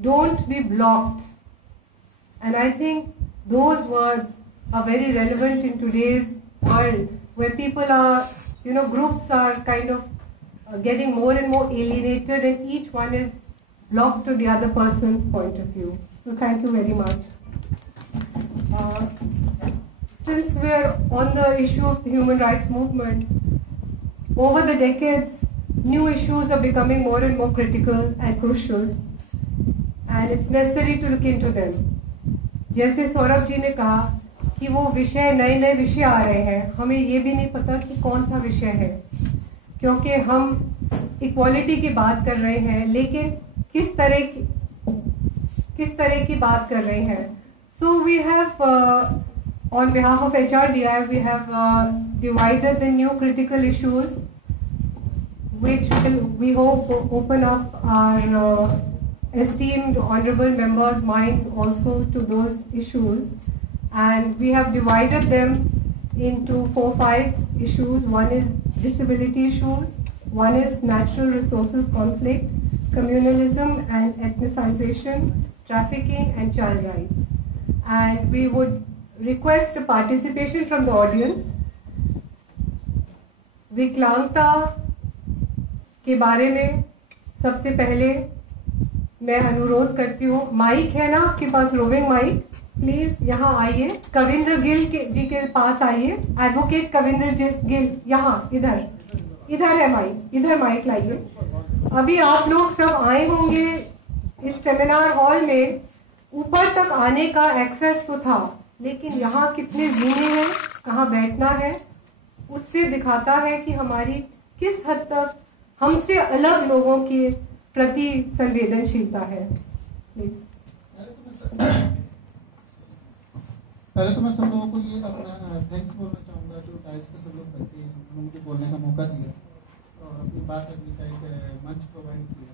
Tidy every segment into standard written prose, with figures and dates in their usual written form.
don't be blocked. And I think those words are very relevant in today's world, where people are, groups are kind of getting more and more alienated, and each one is blocked to the other person's point of view. So thank you very much. Since we're on the issue of the human rights movement, over the decades, new issues are becoming more and more critical and crucial, and it's necessary to look into them. जैसे सौरभ जी ने कहा कि वो विषय नए विषय आ रहे हैं, हमें ये भी नहीं पता कि कौन सा विषय है, क्योंकि हम इक्वालिटी की बात कर रहे हैं, लेकिन किस तरह की बात कर रहे हैं. So we have on behalf of HRDI we have divided the new critical issues, which we hope open up our esteemed honorable members' mind also to those issues, and we have divided them into 4-5 issues. One is disability issues, one is natural resources conflict, communalism and ethnicization, trafficking and child rights. And we would request a participation from the audience. विकलांगता के बारे में सबसे पहले मैं अनुरोध करती हूँ, माइक है ना आपके पास, रोविंग माइक, प्लीज यहाँ आइए, कविंद्र गिल जी के पास आइए, एडवोकेट कविंद्र गिल, यहाँ इधर है माइक, इधर माइक लाइए. अभी आप लोग सब आए होंगे इस सेमिनार हॉल में, ऊपर तक आने का एक्सेस तो था, लेकिन यहाँ कितने जीने हैं, कहाँ बैठना है, उससे दिखाता है कि हमारी किस हद तक हमसे अलग लोगों के प्रति संवेदनशीलता है. पहले तो मैं सब लोगों को ये अपना थैंक्स बोलना चाहूँगा जो टाइल्स पे सब लोग बैठे हैं, उन्होंने मुझे बोलने का मौका दिया और अपनी बात रखने का एक मंच प्रोवाइड किया.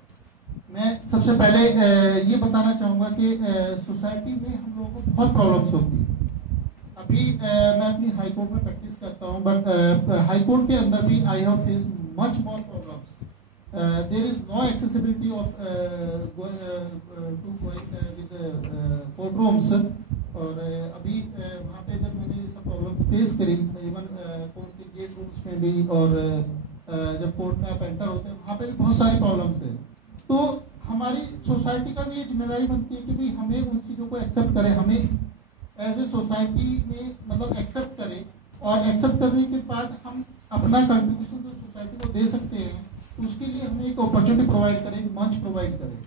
मैं सबसे पहले ये बताना चाहूँगा कि सोसाइटी में हम लोगों को बहुत प्रॉब्लम्स होती है. अभी मैं अपनी हाई कोर्ट में प्रैक्टिस करता हूँ, बट हाई कोर्ट के अंदर भी I have face much more problems. There is no accessibility of courtrooms. और अभी वहाँ पे जब मैंने ये सब प्रॉब्लम फेस करी, इवन कोर्ट के गेट रूम्स में भी, और जब कोर्ट में आप एंटर होते हैं वहाँ पे भी बहुत सारी प्रॉब्लम्स है. तो हमारी सोसाइटी का भी ये जिम्मेदारी बनती है कि भाई हमें उन चीज़ों को एक्सेप्ट करें, हमें एज ए सोसाइटी में मतलब एक्सेप्ट करें, और एक्सेप्ट करने के बाद हम अपना कंट्रीब्यूशन जो सोसाइटी को दे सकते हैं, उसके लिए हमें एक अपॉर्चुनिटी प्रोवाइड करें, एक मंच प्रोवाइड करें.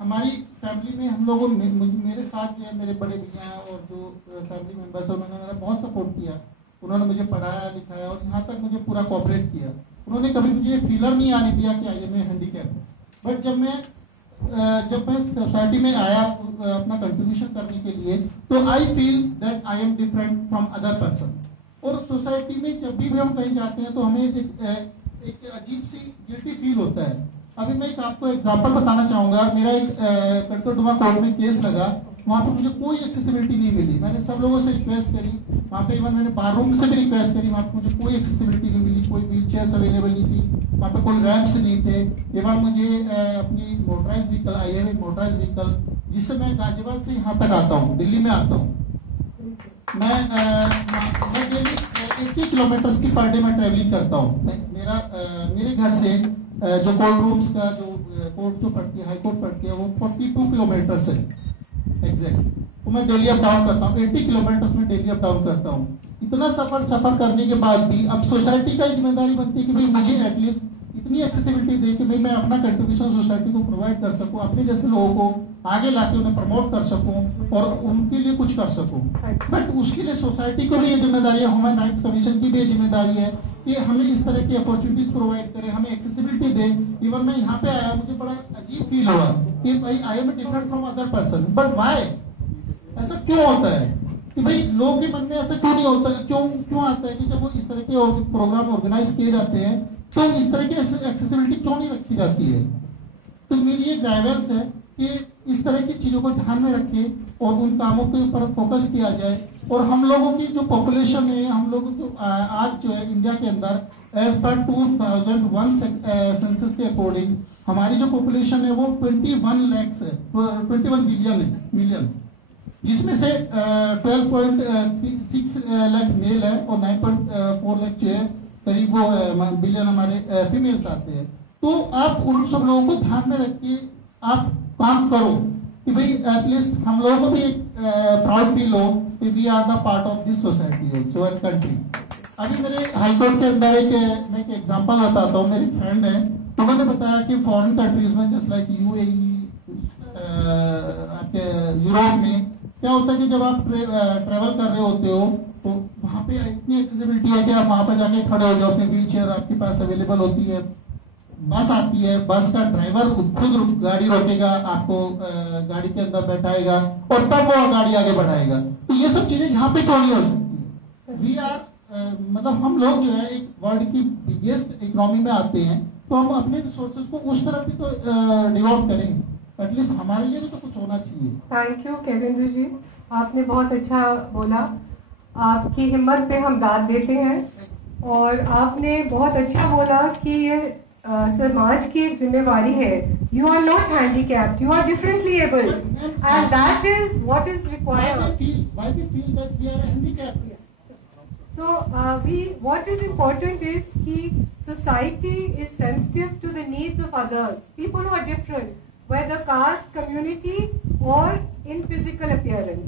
हमारी फैमिली में हम लोगों मेरे साथ जो है मेरे बड़े भैया हैं और जो फैमिली मेम्बर्स हैं, उन्होंने मेरा बहुत सपोर्ट किया. उन्होंने मुझे पढ़ाया लिखाया और यहाँ तक मुझे पूरा कोऑपरेट किया. उन्होंने कभी मुझे फीलर नहीं आने दिया कि आई मैं हैंडीकैप हूँ. बट जब मैं सोसाइटी में आया अपना कंट्रीब्यूशन करने के लिए, तो I feel that I am different from other person. और सोसाइटी में जब भी हम कहीं जाते हैं तो हमें एक अजीब सी गिल्टी फील होता है. अभी मैं एक आपको एग्जांपल बताना चाहूंगा. मेरा एक कटकड़ुमा कोर्ट में केस लगा, वहाँ पे मुझे कोई एक्सेसिबिलिटी नहीं मिली. मैंने सब लोगों से रिक्वेस्ट करी, वहाँ पे इवन मैंने बार रूम से भी रिक्वेस्ट करी, वहाँ पे मुझे कोई एक्सेसिबिलिटी नहीं मिली, कोई व्हील चेयर अवेलेबल नहीं थी, वहाँ पे कोई रैंप्स नहीं थे. इवन मुझे अपनी मोटराइज व्हीकल आई है, मोटराइज व्हीकल जिससे मैं गाजियाबाद से यहाँ तक आता हूँ, दिल्ली में आता हूँ. मैं डेली 80 किलोमीटर की पर डे में ट्रेवलिंग करता हूँ. मेरे घर से जो कोर्ट रूम्स का जो कोर्ट जो पड़ती है, हाई कोर्ट पड़ती है, वो 42 किलोमीटर है एग्जैक्ट. तो मैं डेली अप डाउन करता हूँ, 80 किलोमीटर में डेली अप डाउन करता हूँ. इतना सफर करने के बाद भी अब सोसाइटी का जिम्मेदारी बनती है कि भाई मुझे एटलीस्ट इतनी एक्सेसिबिलिटी दे कि भाई मैं अपना कंट्रीब्यूशन सोसाइटी को प्रोवाइड कर सकूं, अपने जैसे लोगों को आगे लाके उन्हें प्रमोट कर सकूं और उनके लिए कुछ कर सकूं. बट उसके लिए सोसाइटी को भी ये जिम्मेदारी है, ह्यूमन राइट्स कमीशन की भी ये जिम्मेदारी है कि हमें इस तरह की अपॉर्चुनिटीज प्रोवाइड करें, हमें एक्सेसिबिलिटी दे. इवन मैं यहाँ पे आया, मुझे बड़ा अजीब फील हुआ कि भाई I am different from other person. But why, ऐसा क्यों होता है कि भाई लोगों के मन में ऐसा क्यों नहीं होता, क्यों आता है कि जब वो इस तरह के प्रोग्राम ऑर्गेनाइज किए जाते हैं तो इस तरह की एक्सेसिबिलिटी क्यों नहीं रखी जाती है. तो मेरी ये ग्राइवेंस है कि इस तरह की चीजों को ध्यान में रखें और उन कामों के ऊपर फोकस किया जाए। और हम लोगों की जो पॉपुलेशन है, हम लोगों को आज जो है इंडिया के अंदर एज पर 2001 सेंसस के अकॉर्डिंग हमारी जो पॉपुलेशन है वो 21 लाख है, 21 मिलियन, जिसमें से 12.6 लाख मेल है और 9.4 लाख जो है करीब वो बिलियन हमारे फीमेल्स आते हैं। तो आप उन सब लोगों को ध्यान में रख के आप काम करो कि भाई एटलीस्ट हम लोगों को भी एक प्राउड फील हो कि we are the part of this society also and country. अभी मेरे हाईकोर्ट के अंदर मैं एक एग्जांपल बताता हूँ। मेरी फ्रेंड है, उन्होंने बताया कि फॉरेन कंट्रीज में जस्ट लाइक यूएई, आपके यूरोप में क्या होता है कि जब आप ट्रेवल कर रहे होते हो तो वहां पे इतनी एक्सेसिबिलिटी है कि आप वहां पर जाके खड़े हो जाओ, अपनी व्हील चेयर आपके पास अवेलेबल होती है, बस आती है, बस का ड्राइवर खुद गाड़ी रोकेगा, आपको गाड़ी के अंदर बैठाएगा और तब वो गाड़ी आगे बढ़ाएगा। तो ये सब चीजें यहाँ पे क्यों नहीं हो सकती? वी आर मतलब हम लोग जो है एक वर्ल्ड की बिगेस्ट इकोनॉमी में आते हैं, तो हम अपने रिसोर्सेज को उस तरफ भी तो डिवोट करें, एटलीस्ट हमारे लिए भी तो कुछ होना चाहिए। थैंक यू केविंद्र जी, आपने बहुत अच्छा बोला। आपकी हिम्मत पे हम दाद देते हैं और आपने बहुत अच्छा बोला कि ये समाज की एक जिम्मेवारी है। You are not handicapped, you are differently abled and that is what is required. Why we feel that we are handicapped? So what is important is कि society is sensitive to the needs of others, people who are different, whether caste, community or in physical appearance.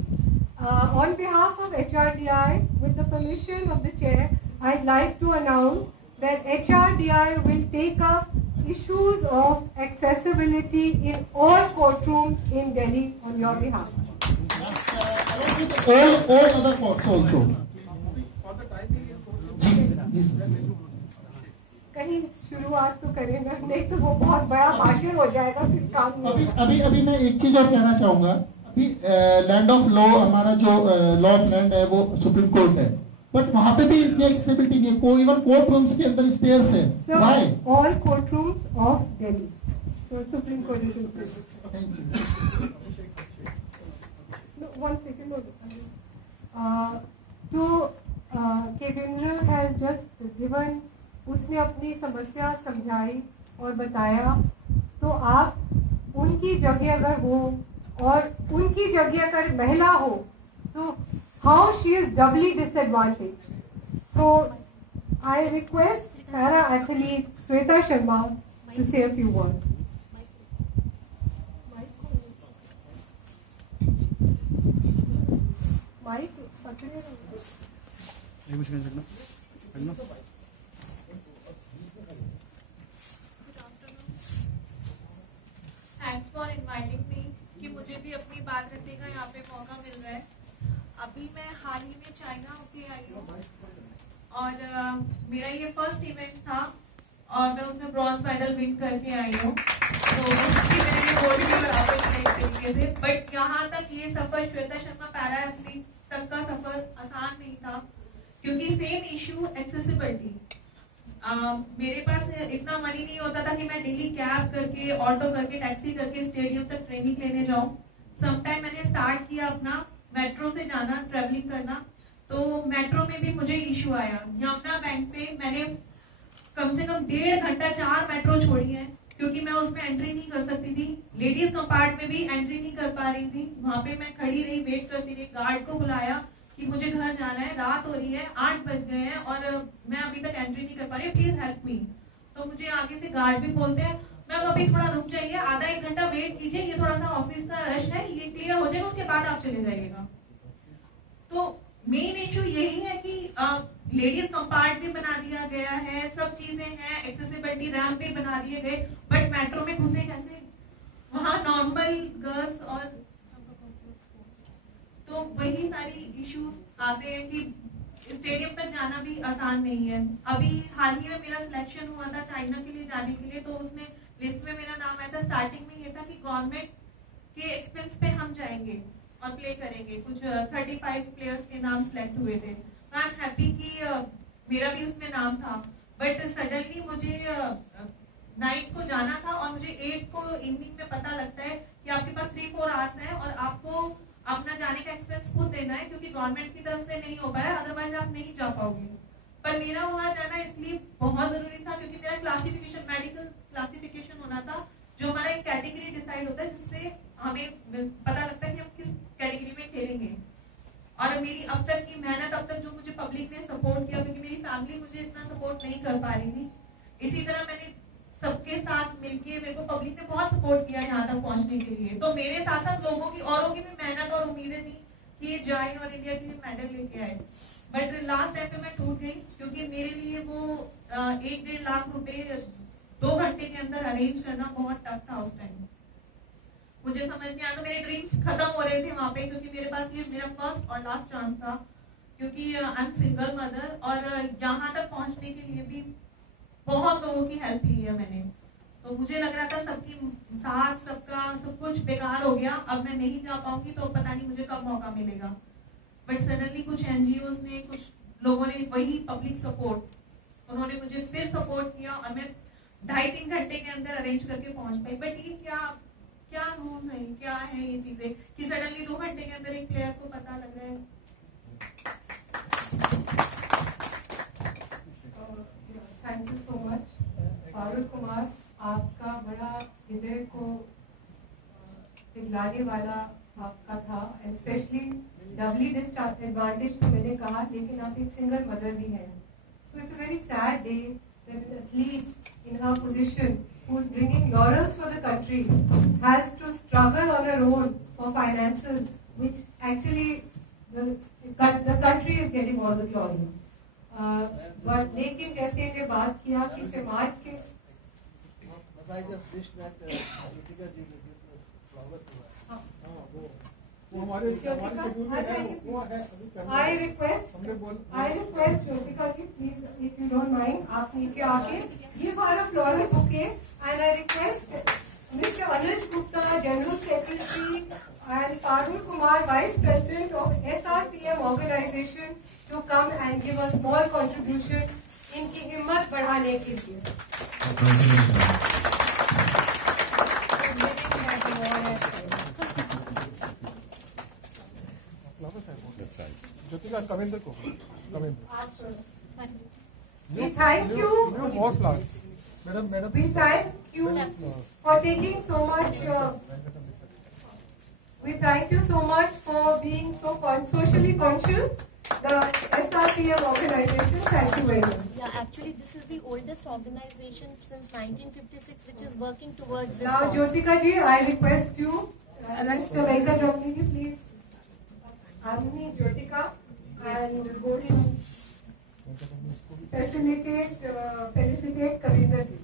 On behalf of HRDI, with the permission of the chair, I'd like to announce that HRDI will take up issues of accessibility in all courtrooms in Delhi on your behalf. All other courts also. कहीं शुरुआत तो करें ना, नहीं तो वो बहुत बड़ा भाषण हो जाएगा फिर काम में। अभी मैं एक चीज और कहना चाहूंगा। अभी लैंड ऑफ लॉ, हमारा जो लॉ ऑफ लैंड है वो सुप्रीम कोर्ट है, बट वहां पे भी इतनी एक्सेसिबिलिटी नहीं है। कोई इवन कोर्ट रूम्स के अंदर स्टेयर्स है। Why? All court rooms of Delhi, so Supreme Court is included. Thank you. One second. Kevindra has just given, उसने अपनी समस्या समझाई और बताया। तो आप उनकी जगह अगर हो और उनकी जगह अगर महिला हो तो how she is doubly disadvantage. So I request para athlete Shweta Sharma to say a few words. Mic पकड़े थैंक्स फॉर इनवाइटिंग मी कि मुझे भी अपनी बात रखने का यहाँ पे मौका मिल रहा है। अभी मैं हाल ही में चाइना होके आई हूँ और मेरा ये फर्स्ट इवेंट था और मैं उसमें ब्रॉन्ज मेडल विन करके आई हूँ। तो उसकी मैंने ये बोर्ड भी बराबर किया एक तरीके से। बट यहाँ तक ये सफर श्वेता शर्मा पैरा एथलीट तक का सफर आसान नहीं था, क्योंकि सेम इश्यू एक्सेसिबिलिटी। मेरे पास इतना मनी नहीं होता था कि मैं डेली कैब करके, ऑटो करके, टैक्सी करके स्टेडियम तक ट्रेनिंग लेने जाऊं। समटाइम मैंने स्टार्ट किया अपना मेट्रो से जाना, ट्रेवलिंग करना, तो मेट्रो में भी मुझे इश्यू आया। यमुना बैंक पे मैंने कम से कम 1.5 घंटा 4 मेट्रो छोड़ी है, क्योंकि मैं उसमें एंट्री नहीं कर सकती थी। लेडीज कंपार्ट में भी एंट्री नहीं कर पा रही थी। वहां पे मैं खड़ी रही, वेट करती रही, गार्ड को बुलाया कि मुझे घर जाना है, रात हो रही है, 8 बज गए हैं और मैं अभी तक एंट्री नहीं कर पा रही, प्लीज हेल्प मी। तो मुझे आगे से गार्ड भी बोलते हैं मैम अभी थोड़ा रुक जाइए, आधा 1 घंटा वेट कीजिए, ये थोड़ा सा ऑफिस का रश है, ये क्लियर हो जाएगा, उसके बाद आप चले जाइएगा। तो मेन इश्यू यही है कि लेडीज कंपार्ट भी बना दिया गया है, सब चीजें हैं, एक्सेसिबिलिटी रैम्प भी बना दिए गए, बट मेट्रो में घुसे कैसे? वहां नॉर्मल गर्ल्स और तो वही सारी इश्यूज आते हैं कि स्टेडियम तक जाना भी आसान नहीं है। अभी हाल ही में मेरा सिलेक्शन हुआ था चाइना के लिए जाने के लिए, तो उसमें लिस्ट में मेरा नाम आया था। स्टार्टिंग में ये था कि गवर्नमेंट के एक्सपेंस पे हम जाएंगे और प्ले करेंगे। कुछ 35 प्लेयर्स के नाम सिलेक्ट हुए थे। आई एम हैप्पी कि मेरा भी उसमें नाम था, बट सडनली मुझे 9 को जाना था और मुझे 8 को इवनिंग में पता लगता है कि आपके गवर्नमेंट की तरफ से नहीं हो पाया, अदरवाइज आप नहीं जा पाओगे। पर मेरा वहां जाना इसलिए बहुत जरूरी था क्योंकि मेरा क्लासिफिकेशन, मेडिकल क्लासिफिकेशन होना था, जो हमारा एक कैटेगरी डिसाइड होता है जिससे हमें पता लगता है कि हम किस कैटेगरी में खेलेंगे। और मेरी अब तक की मेहनत, अब तक जो मुझे पब्लिक ने सपोर्ट किया, क्योंकि मेरी फैमिली मुझे इतना सपोर्ट नहीं कर पा रही थी, इसी तरह मैंने सबके साथ मिलके, मेरे को पब्लिक ने बहुत सपोर्ट किया यहाँ तक पहुंचने के लिए। तो मेरे साथ साथ लोगों की, औरों की भी मेहनत और उम्मीदें थी कि ये जाए और इंडिया के लिए मेडल लेके आए। बट लास्ट टाइम पे मैं टूट गई क्योंकि मेरे लिए वो 1-1.5 लाख रुपए 2 घंटे के अंदर अरेंज करना बहुत टफ था उस टाइम। मुझे समझ नहीं आया, तो मेरे ड्रीम्स खत्म हो रहे थे वहां पे, क्योंकि मेरे पास ये मेरा फर्स्ट और लास्ट चांस था, क्योंकि आई एम सिंगल मदर और यहाँ तक पहुंचने के लिए भी बहुत लोगों की हेल्प ली है मैंने। तो मुझे लग रहा था सबकी साथ, सबका सब कुछ बेकार हो गया, अब मैं नहीं जा पाऊंगी, तो पता नहीं मुझे कब मौका मिलेगा। बट सडनली कुछ एनजीओ ने, कुछ लोगों ने, वही पब्लिक सपोर्ट, उन्होंने मुझे फिर सपोर्ट किया और मैं 2.5-3 घंटे के अंदर अरेंज करके पहुंच पाई। बट ये क्या रूल्स है, क्या है ये चीजें कि सडनली 2 घंटे के अंदर एक प्लेयर को पता लग रहा है। Thank you so much Farooq Kumar, आपका बड़ा हृदय को पिघलाने वाला आपका था, स्पेशली डबली डिसएडवांटेज तो मैंने कहा, लेकिन आप एक सिंगल मदर भी हैं। So it's a very sad day that an athlete in her position who is bringing laurels for the country has to struggle on her own for finances, which actually the country is getting all the glory. But लेकिन जैसे इन्हें बात किया कि समाज के I just wish that Jyotika ji will give a flower to her. वो हमारे शेड्यूल में है, वो है अभी करना। I request Jyotika ji, please, if you don't mind, आप नीचे आके give her a floral bouquet, and I request Mr. Anuj Gupta, General Secretary, and Farul Kumar, Vice President of SRPM organization, to come and give a small contribution इनकी हिम्मत बढ़ाने के लिए। ज्योतिका, कविंद्र को, We thank you. more flowers. Madam We thank you for taking so much. We thank you so much for being so socially conscious. The SRPM organization. Thank you very much. Yeah, actually, this is the oldest organization since 1956, which is working towards this Now, cause. Jyotika ji, I request you, Mr. Venkat Ramani ji, please. Amni, Jyotika, and go to felicitate Kavinder ji.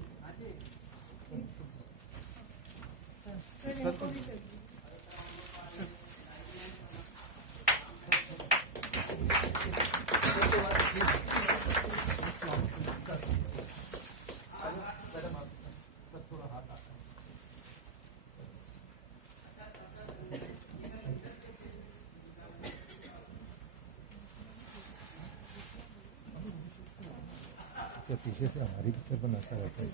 पीछे से हमारी picture बनाता रहता है।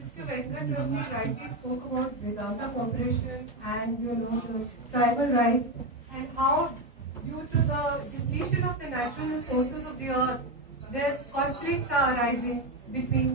Mr. Venkat Ramani rightly spoke about Vedanta cooperation and the tribal rights, and how due to the depletion of the natural resources of the earth, there's conflicts are arising between